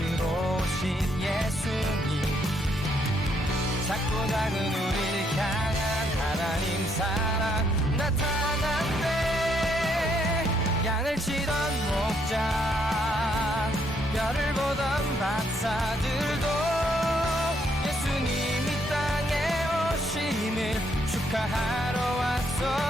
주로 오신 예수님. 작고 작은 우리를 향한 하나님 사랑 나타났네. 양을 치던 목자 별을 보던 박사들도 예수님이 땅에 오심을 축하하러 왔어.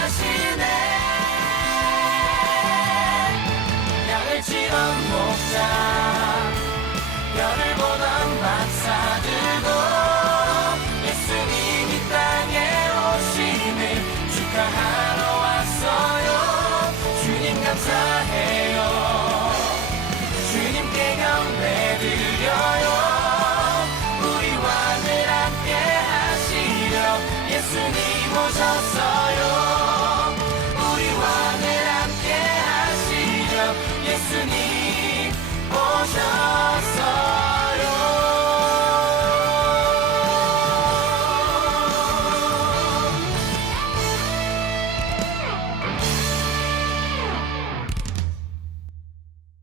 드려요. 우리와 늘 함께 하시려 예수님 오셨어